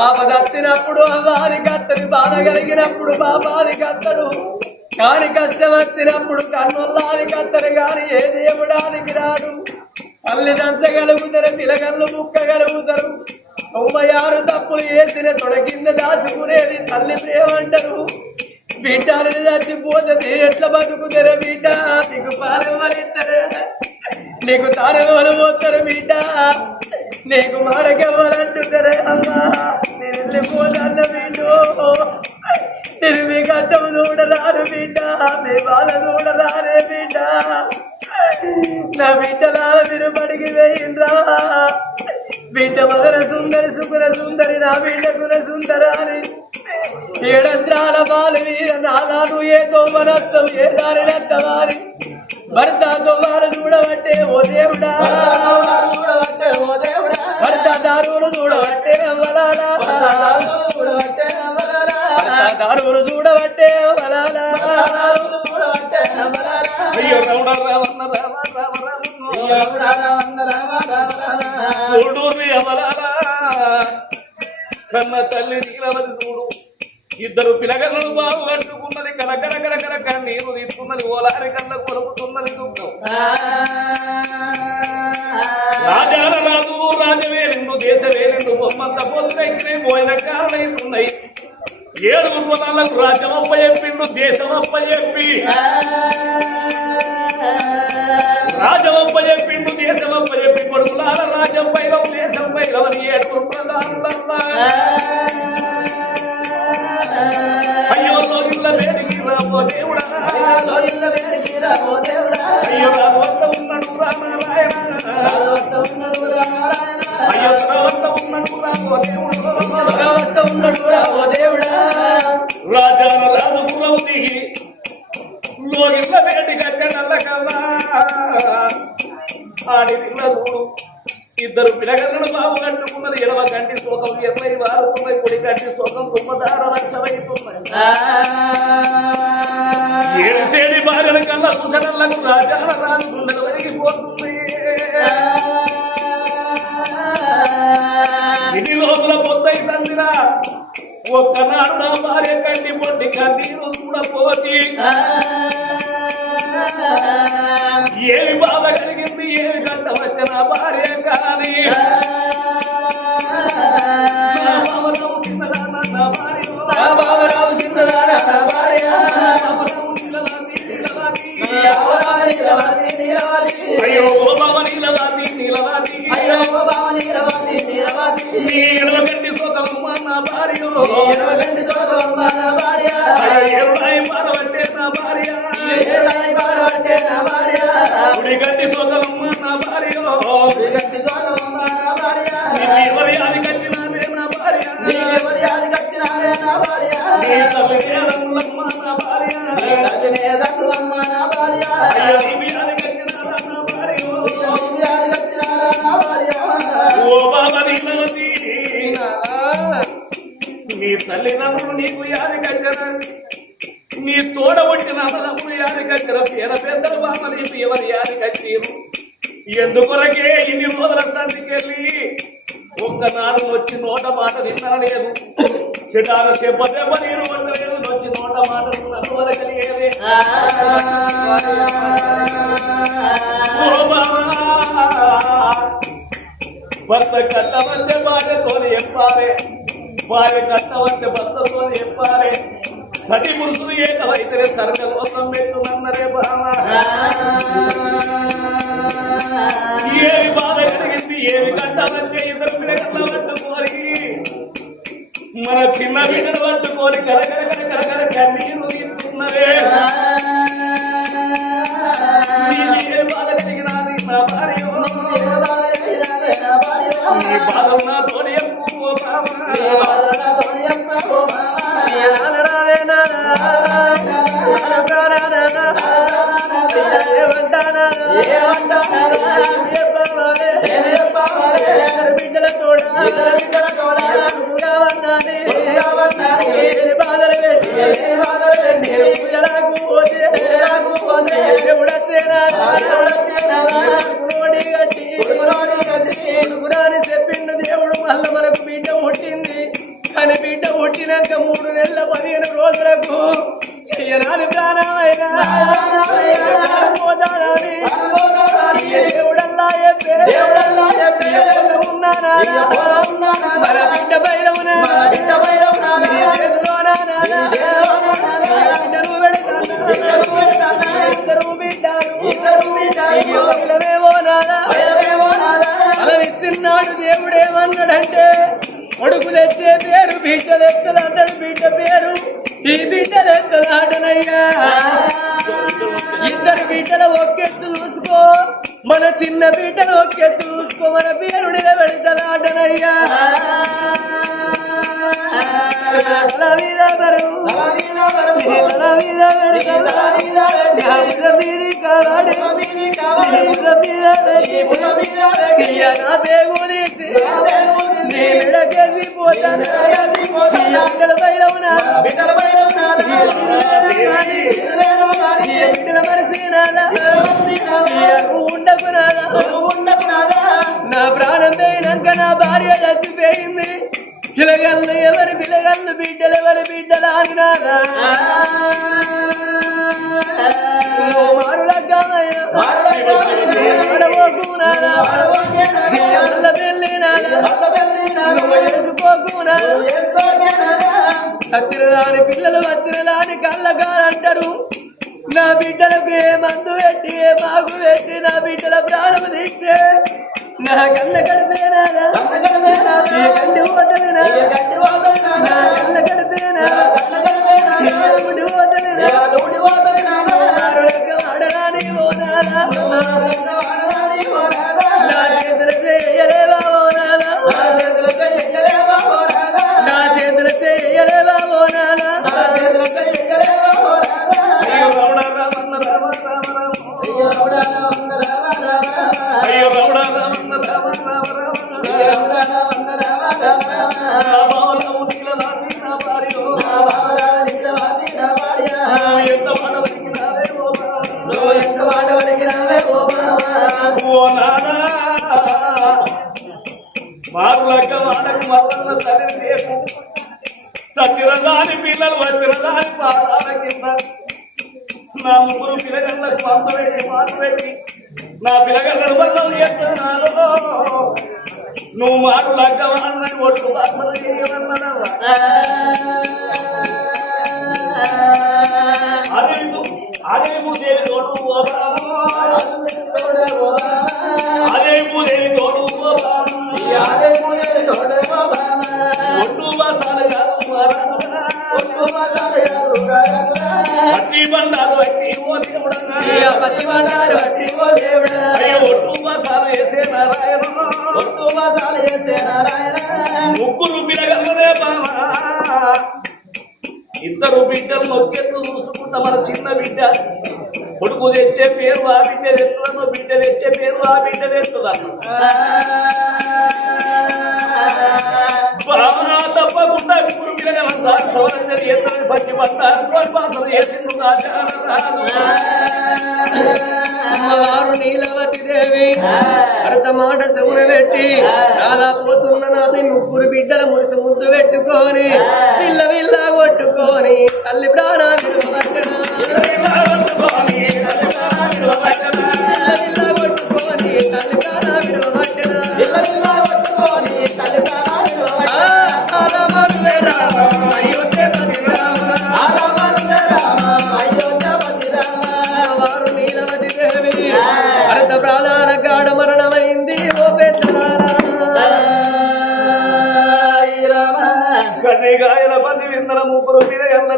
ఆపద వచ్చినప్పుడు అవ్వాలి బాధ కలిగినప్పుడు బాబాది అత్తడు కాని కష్టం వచ్చినప్పుడు కన్నుల్లానికి అత్తడు కాని ఏ దేవుడానికి రాడు తల్లి దంచగలుగుతారు పిలగళ్ళు ముక్కగలుగుతారు తొంభై ఆరు తప్పులు వేసిన తొడకింద దాచుకునేది తల్లి ప్రేమంటారు బిడ్డని చచ్చిపోతే మీరు ఎట్లా బతుకుతారు బిడ్డ? నీకు పాలెవ్వరిస్తారు నీకు తారగోలు పోతారు బిడ్డ. నీకు మారకెవ్వాలంటుంటారే అమ్మా. నేను వెళ్ళిపోతాను బిడ్డు? నేను మీ గడ్డం చూడరారు బిడ్డ. మీ వాళ్ళ చూడరారే బిడ్డ. నా బిడ్డలా మీరు పడికి వేయిండ్రా. బిడ్డ మగన సుందరి సుకున సుందరి నా బిడ్డ కున సుందరాని. ఏడంత్రాల బాలు మీద నాలాను ఏ తోమనత్తం ఏ దారి నత్తవారి ఇద్దరు పిలగలను బాగు కట్టుకున్నది కలకడ కలకడ కన్నీరు తీసుకున్నది. ఓలారి కన్న కొరుకుతున్నది దుఃఖం రాజాల రాజు రాజవేలిండు దేశవేలిండు బొమ్మంత పొద్దునెక్కినాయి పోయిన కారణైతున్నాయి ఏడు గుర్రాలకు రాజ్యం వేడికి రాబో ఎందుకొరకే ఇన్ని రోజుల తండ్రికెళ్ళి ఒక్కనాడు వచ్చి నోట మాట వినలేదు చెడాలు చెప్ప దెబ్బ నీరు పట్టలేదు వచ్చి నోట మాట నన్ను వరకు లేదే. భర్త కట్టవంటే భార్యతో చెప్పాలి. భార్య కట్టవంటే భర్తతో చెప్పాలి. సటి పురుషులు ఏకవైతే సరక కోసం పెట్టునన్నరే బావా. ఏమి బాధ కలిగింది ఏమి కట్టాలంటే ఇద్దరు పిల్లగల్ల పట్టుకోని మన చిన్న బిడ్డను పట్టుకొని కరకర కరకర కన్నీరు తీసుకున్నదే. ఏ బాధ కలిగినా నా భార్య. నీ బాధ ఎక్కువ నాడు దేవుడు ఏమన్నాడంటే కొడుకు తెచ్చే పేరు బిడ్డ లెక్కలు అంటాడు బిడ్డ పేరు. ఈ బిడ్డ ఆటనయ్యా ఇద్దరు బిడ్డలు ఒక్కెత్తు చూసుకో. మన చిన్న బిడ్డను ఒక్కెత్తు చూసుకో. మన పేరు. నిలబెడతాను ఆటనయ్యా కావాలి తీయన బేగు తీసి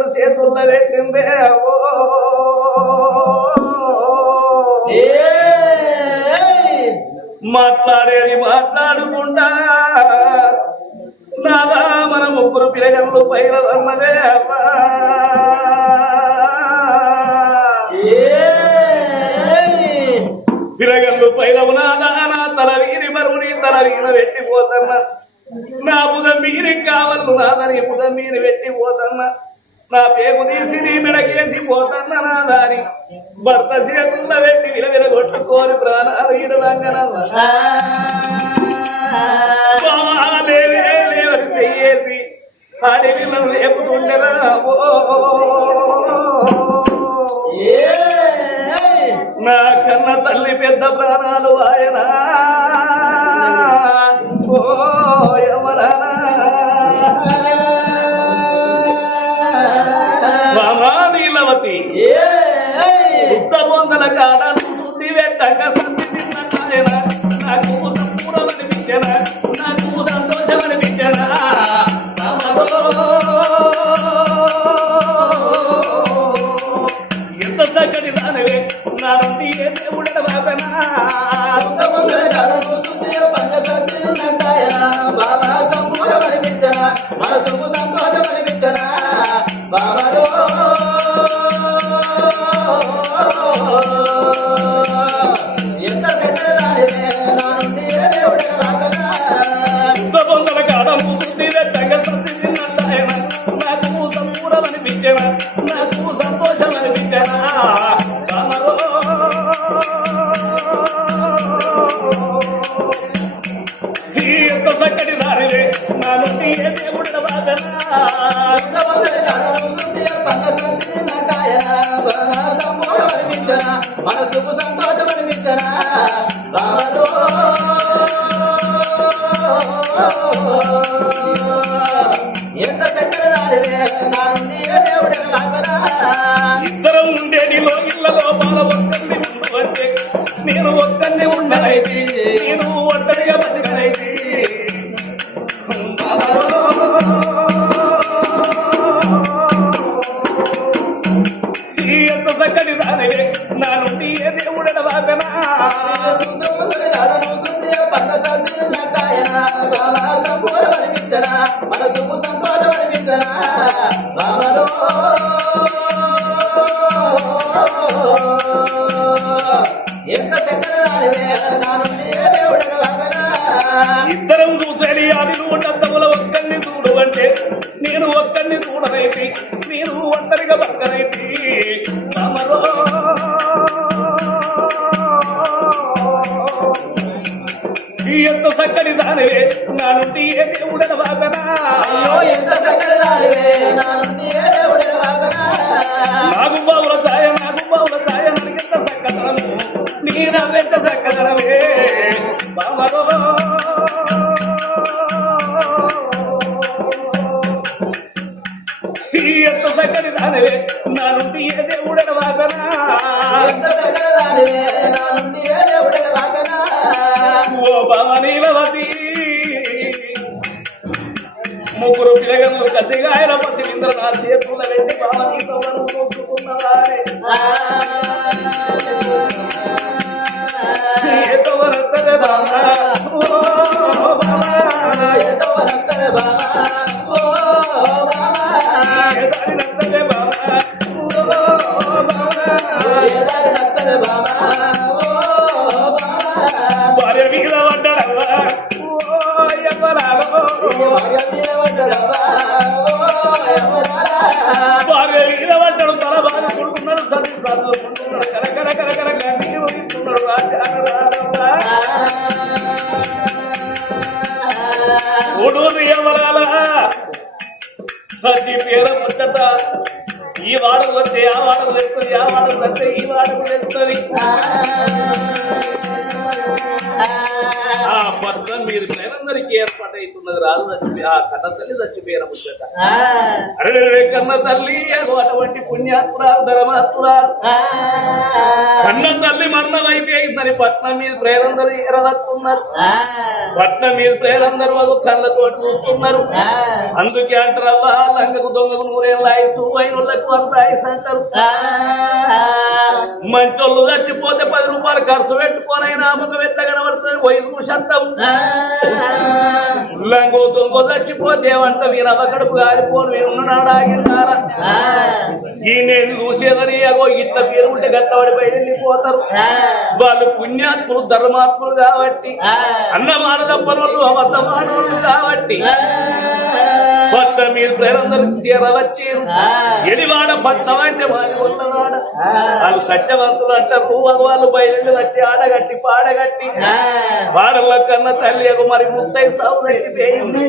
నేను చేతుల్లో పెట్టిందే మాట్లాడేది మాట్లాడుకుండా నాదా మన ముగ్గురు పిల్లలు పైన అన్నదే పిరగళ్ళు పైరవు నాదా నా తల వీరి మరువుని తల వీరు వెట్టిపోతన్నా. నా బుధ మీరే కావల్లు నాదని బుధ మీరు వెట్టిపోతన్నా. నా పేగు తీసి నీ మెడకేసి పోతన్న నా దాని భర్త చేతున్న వెళ్ళి విలవిల కొట్టుకోని ప్రాణాలు ఇడలంగనవ్వేసి అడవిలో లేపుతుండ ఎంత చక్కటి దానివే? నా నుండి ఏ దేవుడన వాదనా ఎంత చక్కర దారివే నా నుండి ఏ దేవుడే రాకనా ఓ భవనీలవతి ముగ్గురు పిల్లగలు కత్తిగాయల పత్తి నింద్ర నా చేతుల పెట్టి భవనీతో సతి పేర ముచ్చట ఈ వాడకు వస్తే ఆ వాడకు తెస్తుంది ఆ వాడకు వస్తే ఈ వాడకు తెస్తుంది ఆ పత్రం మీరు పేరందరికీ ఏర్పాటైతున్నది రాదు చచ్చిపోయి ఆ కన్న తల్లి చచ్చిపోయిన ముచ్చట. అరే కన్న తల్లి అటువంటి పుణ్యాత్మురాలు ధర్మాత్మురాలు. కన్న తల్లి మరణం అయిపోయిందని పట్నం మీద ప్రేరందరూ ఎరవస్తున్నారు పట్నం మీద ప్రేరందరూ వాళ్ళు కళ్ళతో చూస్తున్నారు. అందుకే అంటారు అవ్వ లంగకు దొంగకు నూరేళ్ళ ఐదు అయినోళ్ళకు అంత అంటారు మంచోళ్ళు చచ్చిపోతే పది రూపాయలు ఖర్చు పెట్టుకోనైనా అమ్మకం ఎట్లా కనబడుతుంది వయసు శాంతం లంగో దొంగ చచ్చిపోతే ఏమంట వీరవ కడుపు గారిపోను వీరున్నాడు ఆగిన్నారా ఈ నేను చూసేదని అగో ఇట్ల పేరు ఉంటే బయట వెళ్ళిపోతారు. వాళ్ళు పుణ్యాత్ములు ధర్మాత్ములు కాబట్టి అన్నమాట తప్పనోళ్ళు అబద్ధమానోళ్ళు కాబట్టి. పట్ట మీరు ప్రజలందరూ చేరవచ్చారు పట్టం అంటే వారి ఉన్నవాడ. వాళ్ళు సత్యవంతులు అంటారు. వాళ్ళు బయలు వచ్చి ఆడగట్టి పాడగట్టి. వాడల కన్నా తల్లి మరి ముత్తై సాగు చచ్చిపోయింది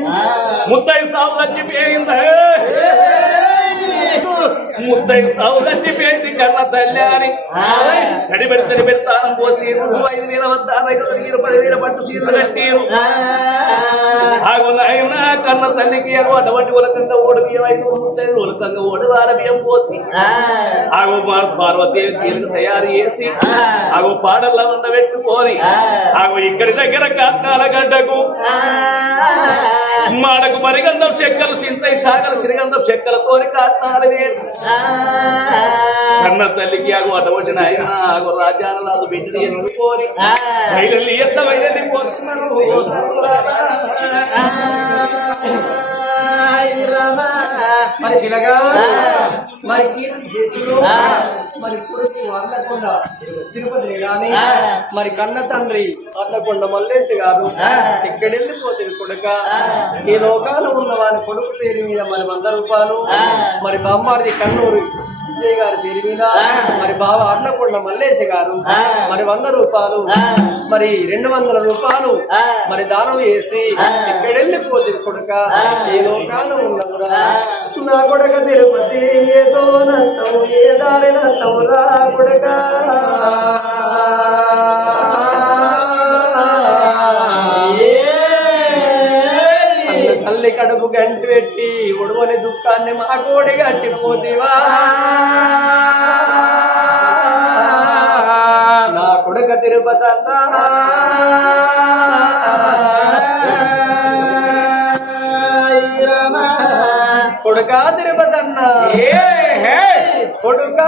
ముత్తై సాగు చచ్చిపోయింది ముత్తై సాగు చచ్చిపోయింది కన్న తల్లి అని. కడిపెడి తడిపెడి స్థానం పోసి ఐదు వేల వద్ద పది వేల పట్టు చీరలు కట్టిరు. ఆగు నాయనా కన్న తల్లికి అగో అటువంటి ఉలకంగా ఓడి బియ్యం అయితే ఉంటుంది ఉలకంగా పోసి ఆగో పార్వతీ తీరుకు తయారు చేసి ఆగో పాడల్లో ఉండబెట్టుకొని ఆగో ఇక్కడి దగ్గర కాత్నాల గడ్డకు మాడకు మరిగంధం చెక్కలు సింతై సాగలు సిరిగంధం చెక్కలతోని కాత్నాలు వేసి కన్న తల్లికి ఆగు అట వచ్చిన ఆయన ఆగు బిడ్డని ఎత్తుకొని బయలు ఎంత బయలు పోతున్నారు మరి మరి కీర్తి చేసుడు మరి కొడుకు అన్నకొండ తిరుపతి మరి కన్న తండ్రి అన్నకొండ మల్లేష్ గారు ఇక్కడ వెళ్ళిపోతుంది కొడుక? ఈ లోకాలు ఉన్న వారి కొడుకు పేరు మీద మరి వంద రూపాయలు మరి బామ్మారిది కన్నూరు విజయ్ గారి పేరు మీద మరి బావ అన్నకొండ మల్లేష్ గారు మరి వంద రూపాయలు మరి రెండు వందల రూపాయలు మరి దానం చేసి ఇక్కడ వెళ్ళిపోతుంది కొడుక? ఈ నా కొడక తిరుపతి ఏదో నంతము ఏ దారి నంతము రా కొడక తల్లి కడుపు గంటి పెట్టి ఉడవని దుఃఖాన్ని మా కోడి గట్టిపోతివా నా కొడక తిరుపతి అన్నా. కొడుకా తిరుపతి అన్నా కొడుకా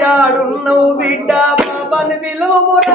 యాడున్నవు బిడ్డ బాబాని పిలువురా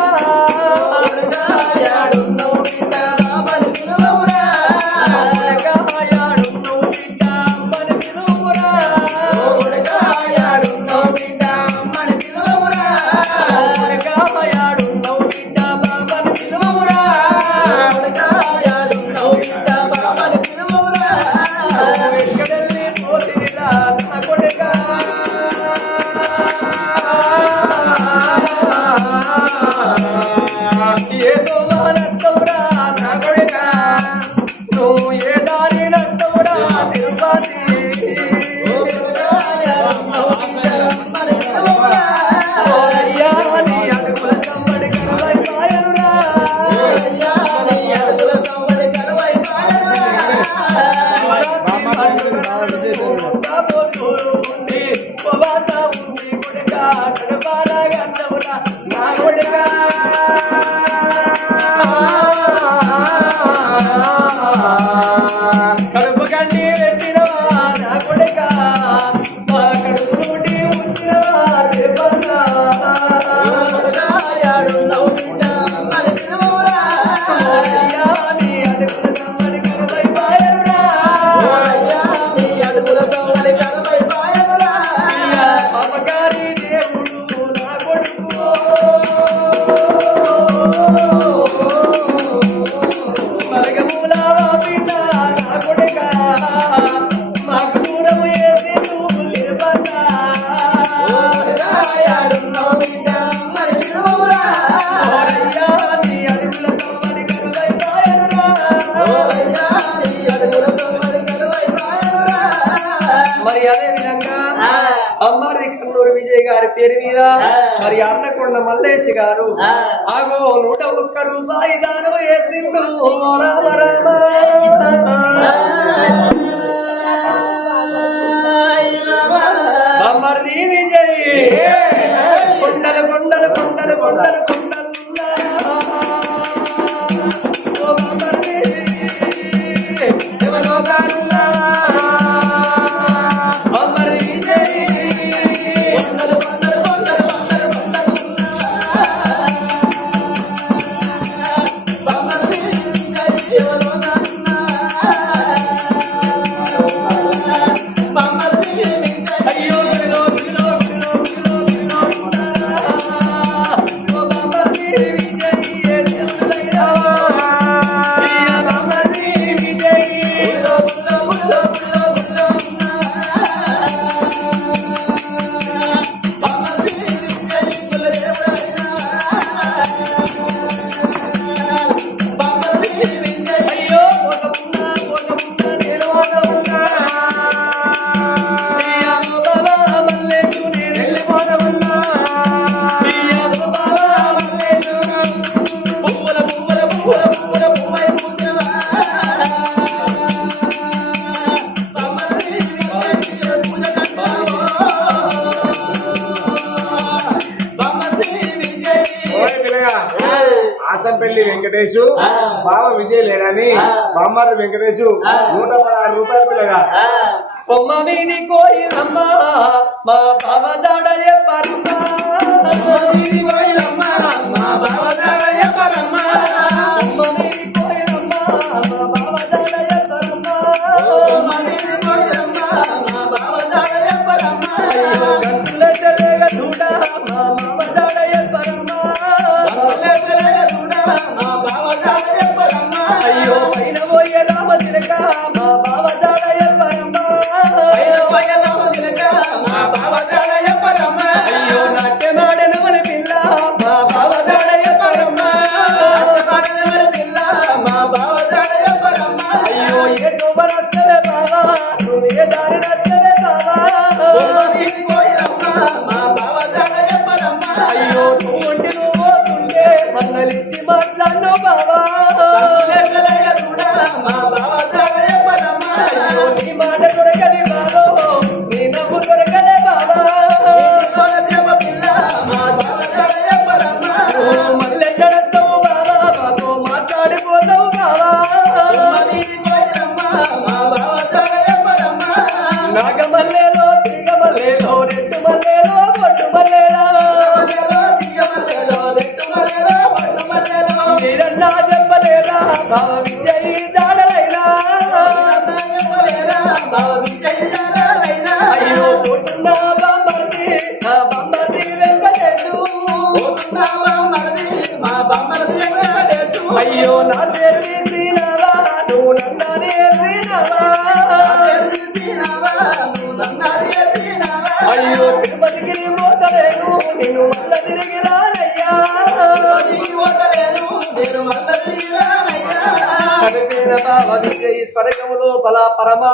వెంకటేశు. బావ విజయ్ లేడని. బామ్మారు వెంకటేశు. నూట పదహారు రూపాయల పిల్లగా బొమ్మ మీది కోయిలమ్మ మా బావ దాడ చెప్పరమ్మ బావ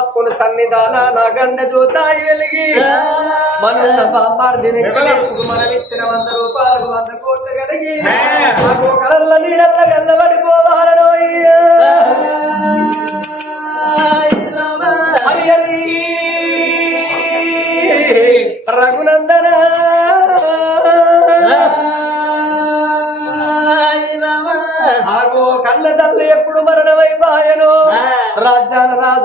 పరమాత్ముని సన్నిధాన నా గండ జోతాయి వెలిగి. మనున్న బామ్మార్దిని మనమిచ్చిన వంద రూపాయలకు వంద కోట్లు కలిగి. నాకు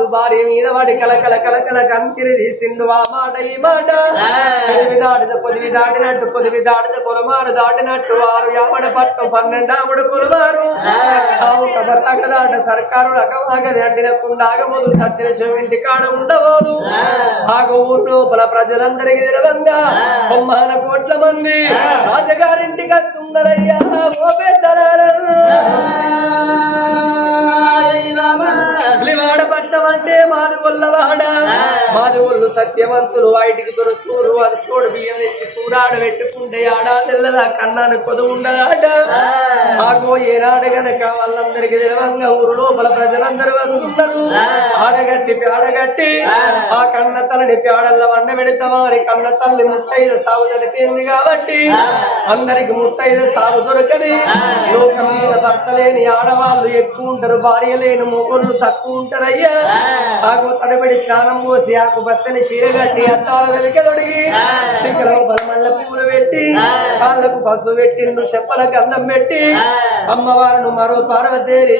రాజు భార్య మీద వాడి కలకల కలకల కంకిరి తీసిండు ఆ మాట ఈ మాట. పొదివి దాటిన పొదివి దాటినట్టు పొదివి దాటిన పొలమారు దాటినట్టు. వారు యామడ పట్టు పన్నెండాముడు పొలమారు. సావు దాట సర్కారు రకమాగని అండినకుండా ఆగబోదు సచ్చిన శివ ఇంటి కాడ ఉండబోదు. ఆగో ఊరు లోపల ప్రజలందరికీ నిలవంగా బొమ్మాన కోట్ల మంది. రాజగారింటికి వస్తున్నారయ్యా ఓ పులివాడ పట్టం అంటే మాది ఒళ్ళవాడ మాది ఒళ్ళు సత్యవంతులు వాటికి దొరుకుతూరు అది చూడు బియ్యం తెచ్చి కూడాడ పెట్టుకుంటే ఆడా తెల్లదా కన్నాను కొదు ఉండదాట మాకు ఏనాడు గనక వాళ్ళందరికీ తెలవంగా ఊరు లోపల ప్రజలందరూ వస్తున్నారు. ఆడగట్టి పేడగట్టి ఆ. కన్న తల్లిని పేడల్ల వండ పెడతామా అని కన్న తల్లి ముత్తైదు సాగు చనిపోయింది కాబట్టి అందరికి ముత్తైదు సాగు దొరకది. లోకం మీద భర్త లేని ఆడవాళ్ళు ఎక్కువ ఉంటారు భార్య లేని మొగుళ్ళు తక్కువ ఉంటారయ్యా. ఆకు తడబడి స్నానం పోసి ఆకు బచ్చని చీర కట్టి అట్టాల వెలిక తొడిగి శిఖరం బలమల్ల పూలు పెట్టి కాళ్ళకు పసుపు పెట్టిండు చెప్పలకు అన్నం పెట్టి అమ్మవారిని మరో పార్వతేరి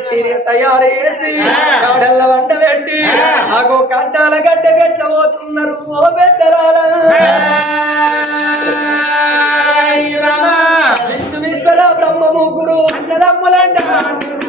తయారు చేసి కాడల్ల వంట పెట్టి ఆగో కంటాల గడ్డ గట్ట పోతున్నారు ఓ పెద్దరాల విష్ణు విశ్వర బ్రహ్మ ముగ్గురు అన్నదమ్ములంట.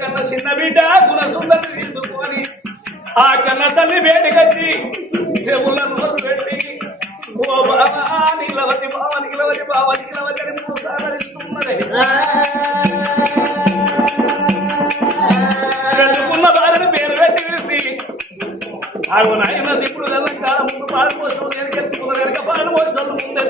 కన్న చిన్న బిడ్డ కుల సుందరి తీసుకొని ఆ కన్న తల్లి వేడికచ్చి చెవుల నోరు పెట్టి ఓ బాబా నీలవతి బావ నీలవతి బావ నీలవతి అని మూడు సార్లు ఇస్తున్నదే పెట్టుకున్న భార్యని పేరు పెట్టి పిలిచి ఆగు నాయన ఇప్పుడు కాలం ముందు పాలు పోసం వెనకెత్తుకున్న వెనక పాలు పోసం ముందు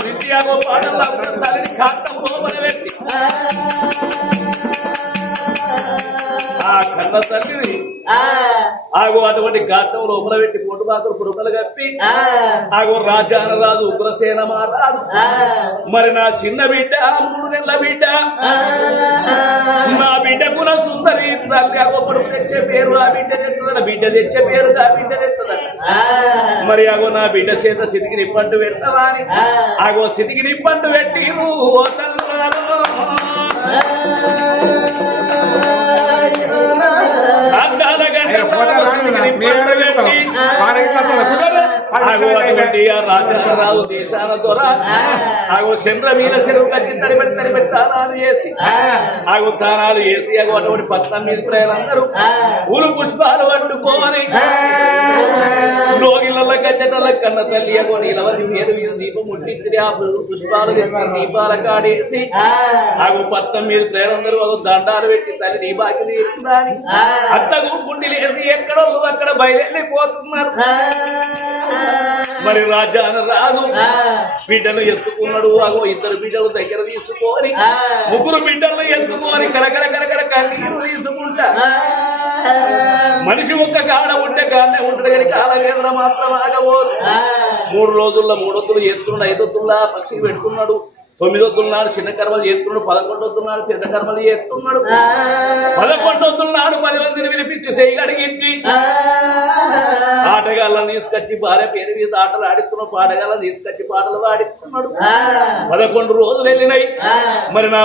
విద్యాగో పాటలు తల్లిని కాంతం లోపల పెట్టి ఆ కన్న తల్లిని ఆగో అటువంటి గాత్రం లోపల పెట్టి పొట్టు బాకులు పురుకలు కప్పి ఆగో రాజాన రాజు ఉగ్రసేన మారాదు మరి నా చిన్న బిడ్డ మూడు నెలల బిడ్డ నా బిడ్డ కూడా సుందరి ఒకడు తెచ్చే పేరు ఆ బిడ్డ తెస్తుందట బిడ్డ తెచ్చే పేరు ఆ బిడ్డ మరి అగో నా బిడ్డ చేత సితికి నిప్పంటు పెడతావా అని? ఆగో సితికి నిప్పంటు పెట్టి నువ్వు రాజారావు దేశాల ఆగో చెరువు కట్టి తడిపెట్టి తడిపెట్టి తానాలు చేసి. ఆగో తానాలు చేసి ఆగో అటువంటి పద్నాలుగు ప్రజలందరూ ఊరు పుష్పాలు పట్టుకోని గజ్జటల కన్న తల్లి అగో నీలవరి పేరు మీద దీపం ముట్టించి ఆ పుష్పాలు తెచ్చి దీపాల కాడేసి ఆగో పద్నాలుగు ప్రజలందరూ అగో దండాలు పెట్టి తల్లి నీ బాకి పుండి లేసి ఎక్కడో అక్కడ బయలుదేరిపోతున్నారు మరి రాజాన రాజు బిడ్డను ఎత్తుకున్నాడు. అగో ఇద్దరు బిడ్డలు దగ్గర తీసుకొని ముగ్గురు బిడ్డలను ఎత్తుకొని కలకల కలకల కన్నీరు తీసుకుంటా. మనిషి ఒక్క కాడ ఉంటే కాడనే ఉంటాడు కానీ కాలవేదన మాత్రం ఆగబోదు మూడు రోజుల్లో మూడొత్తులు చేస్తున్నాడు ఐదొత్తుల్లా పక్షికి పెట్టుకున్నాడు తొమ్మిదొత్తులు నాడు చిన్న కర్మలు చేస్తున్నాడు పదకొండు నాడు పెద్ద కర్మలు చేస్తున్నాడు. పదకొండొత్తులు నాడు పది మందిని వినిపించి చేయి ఆటగాళ్ళని తీసుకొచ్చి భార్య పేరు మీద ఆటలు ఆడిస్తున్నాడు పాటగాళ్ళని తీసుకొచ్చి పాటలు ఆడిస్తున్నాడు పదకొండు రోజులు వెళ్ళినాయి. మరి నా